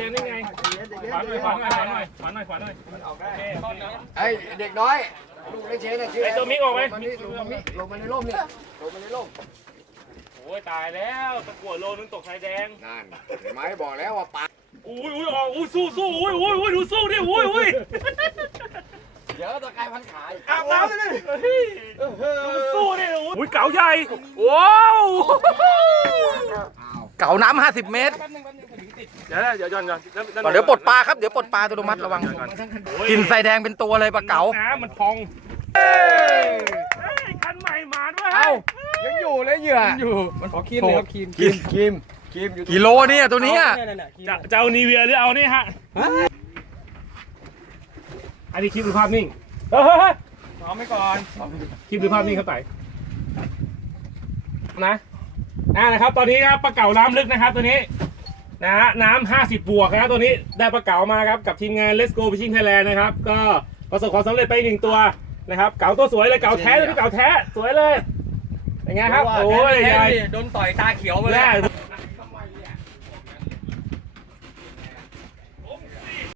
แดงได้ไงขวานหน่อยขวานหน่อยขวานหน่อยขวานหน่อยขวานหน่อยโอเค ไอ้เด็กน้อยลูกเล็กเชนน่ะชื่อ ไอ้ตัวมิกออกไหม ลงมาในร่มนี่ลงมาในร่ม โอ้ยตายแล้วตะกั่วโลนึงตกสายแดง นั่นเห็นไหมบอกแล้วว่าปลา อุ้ยออกอุ้ยสู้อุ้ยดูสู้ดิอุ้ย เดี๋ยวตะไคร้พันขาย อาบน้ำเลยดูสู้ดิอุ้ยเก๋าใหญ่ว้าว เก่าน้ำ50 เมตร เดี๋ยวย้อน เดี๋ยวปลดปลาครับเดี๋ยวปลดปลาอัตโนมัติระวังกินใส่แดงเป็นตัวเลยปลาเก๋า น้ำมันพองคันใหม่มาด้วย เอ้ายังอยู่เลยเหยื่ออยู่มันขอคีมเลยครับคีมอยู่ กิโลเนี่ยตัวเนี้ย จะเอานีเวียหรือเอานี่ฮะอันนี้คลิปหรือภาพนิ่งพร้อมไปก่อนคลิปหรือภาพนิ่งครับไต่นะครับตอนนี้ครับปลาเก๋าน้ำลึกนะครับตัวนี้นะฮะน้ำ50 บวกนะครับตัวนี้ได้ปลาเก๋ามาครับกับทีมงาน Let's Go Fishing Thailand นะครับก็ประสบความสำเร็จไป1 ตัวนะครับเก๋าตัวสวยเลยเก๋าแท้เลยเก๋าแท้สวยเลยเป็นไงครับโอ้ยใหญ่ โดนต่อยตาเขียวมาเลย แน่